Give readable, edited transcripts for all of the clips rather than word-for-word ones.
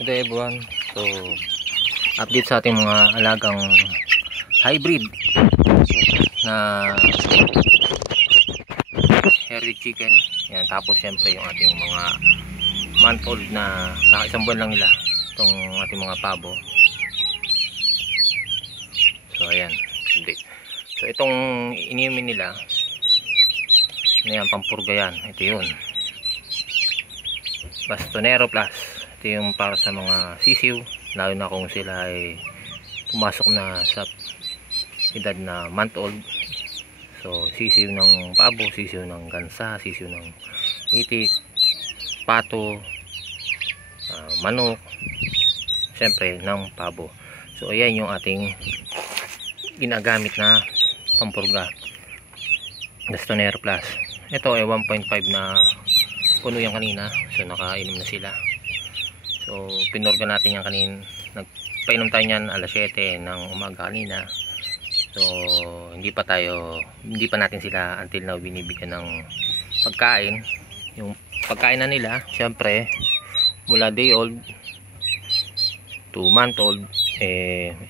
Good day everyone. So update sa ating mga alagang hybrid na hairy chicken. Yan, tapos syempre yung ating mga month old na kakaisang buwan lang nila, itong ating mga pabo. So ayan, update. So itong iniimin nila na yan, pampurga yan. Ito yun, Bastonero Plus. Ito yung para sa mga sisiw, lalo na kung sila ay pumasok na sa edad na month old. So sisiw ng pabo, sisiw ng gansa, sisiw ng itik, pato, manok, syempre ng pabo. So ayan yung ating ginagamit na pampurga, Bastonero Plus. Ito ay 1.5 na puno yung kanina, so nakainom na sila. So pinurga natin yan kanina, nagpainom tayo niyan alas 7 ng umaga kanina. So hindi pa natin sila until now binibigyan ng pagkain. Yung pagkain na nila syempre mula day old to month old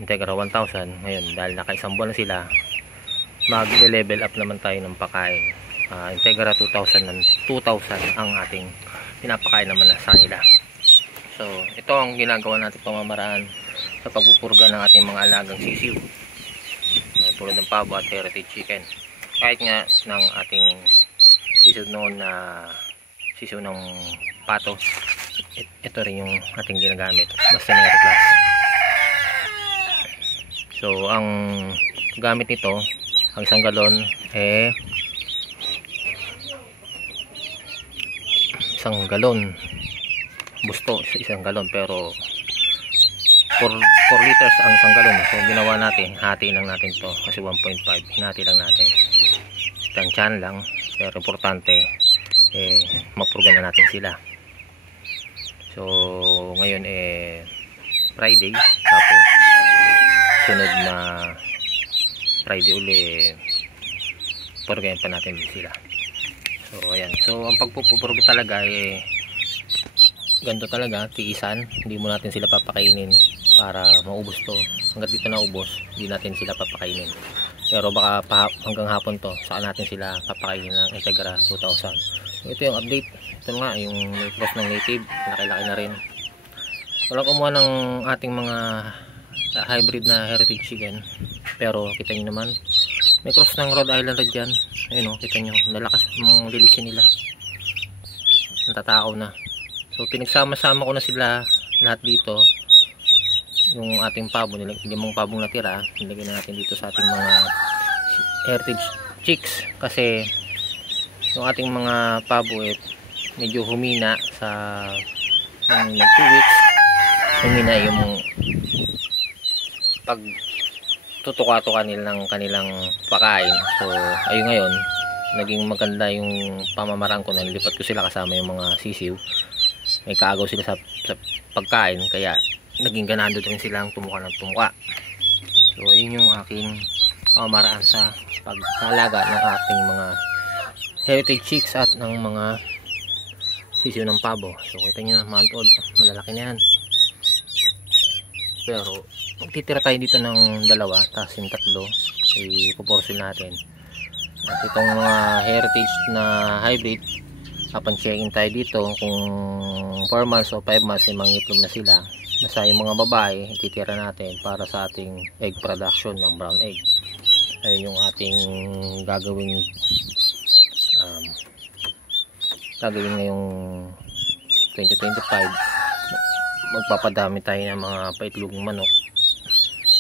Integra 1000. Ngayon dahil nakaisang buwan na sila, mag-level up naman tayo ng pagkain. Integra 2000 ang ating pinapakain naman na sa kanila. So ito ang ginagawa natin pamamaraan sa pagpupurga ng ating mga alagang sisiw, tulad ng pabo at heritage chicken. Kahit nga ng ating sisiw noon na sisiw ng pato, ito rin yung ating ginagamit, Bastonero Plus. So ang gamit nito, ang isang galon isang galon busto sa isang galon, pero 4 liters ang isang galon. So ginawa natin, hati lang natin to kasi 1.5, hinati lang natin, tansyan lang, pero importante mapurga na natin sila. So ngayon Friday, tapos sunod na Friday uli purgahin pa natin sila. So ayan, so ang pagpupurga talaga ganito talaga, tiisan. Hindi mo natin sila papakainin para maubos to. Hanggat dito naubos, hindi natin sila papakainin. Pero baka hanggang hapon to, saka natin sila papakainin ng Integra 2000. So, ito yung update. Ito nga, yung cross ng native, laki-laki na rin. Walang kumuha ng ating mga hybrid na heritage chicken. Pero kita nyo naman, may cross ng Rhode Island Red dyan. Ayun o, kita nyo, nalakas mong lilisin nila. Natatakaw na. So pinagsama-sama ko na sila lahat dito. Yung ating pabo, limang pabong natira, nilagay na natin dito sa ating mga heritage chicks. Kasi yung ating mga pabo medyo humina sa ng 2 weeks. Humina yung pag tutuka-tuka nila ng kanilang pakain. So ayun, ngayon naging maganda yung pamamaraan ko, nalipat ko sila kasama yung mga sisiw. May kaagaw sila sa pagkain, kaya naging ganado din silang tumuka ng tumuka. So ayun yung aking pamamaraan sa pagkalaga ng ating mga heritage chicks at ng mga sisiw ng pabo. So kita nyo, month old, malalaki na yan. Pero magtitira tayo dito ng 2, tapos yung 3 ipoportion natin. At itong mga heritage na hybrid, upon checking tayo dito kung 4 months o 5 months ay mangitlog na sila. Basta yung mga babae ititira natin para sa ating egg production ng brown egg. Ayun yung ating gagawin ngayong 2025. Magpapadami tayo ng mga paitlogong manok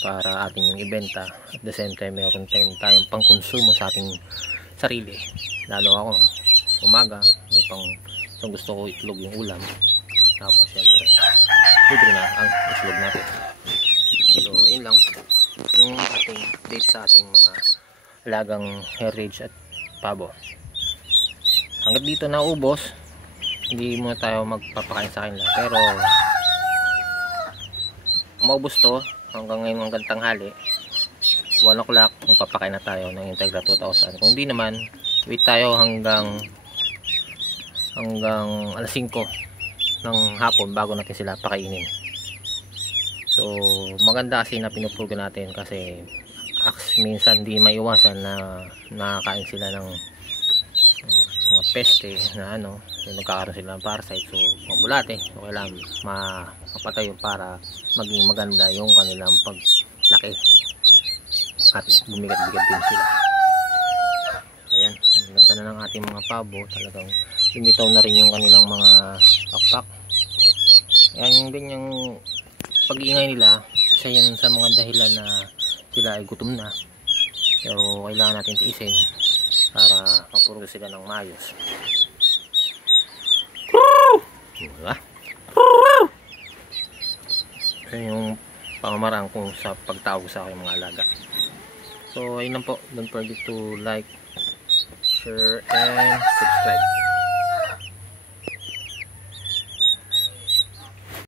para ating yung ibenta. At the same time meron tayong pangkonsumo sa ating sarili. Lalo ako umaga, may pang gusto ko itlog yung ulam, tapos syempre libre na ang itlog natin. So yun lang yung ating update sa ating mga alagang heritage at pabo. Hanggat dito naubos, hindi muna tayo magpapakain sa kanila, pero maubos to hanggang ngayon, hanggang tanghali 1 o'clock magpapakain na tayo ng Integra 2000. Kung di naman, wait tayo hanggang alas 5 ng hapon bago natin sila pakainin. So maganda kasi na pinupugo natin kasi minsan di maiwasan na nakakain sila ng mga peste na so nagkakaroon sila ng parasite, so mabulate. So kailangan mapatay para maging maganda yung kanilang paglaki at bumigat-bigat din sila. So ayan, ang ganda na ng ating mga pabo, talagang limitaw na rin yung kanilang mga pakpak. Ayan, yung ganyang pag-iingay nila, isa yan sa mga dahilan na sila ay gutom na, pero kailangan natin tiisin para mapurgo sila ng maayos. Diba? So yung pamamaraan ko sa pagtawag sa aking mga alaga. So ayun lang po, don't forget to like, share and subscribe.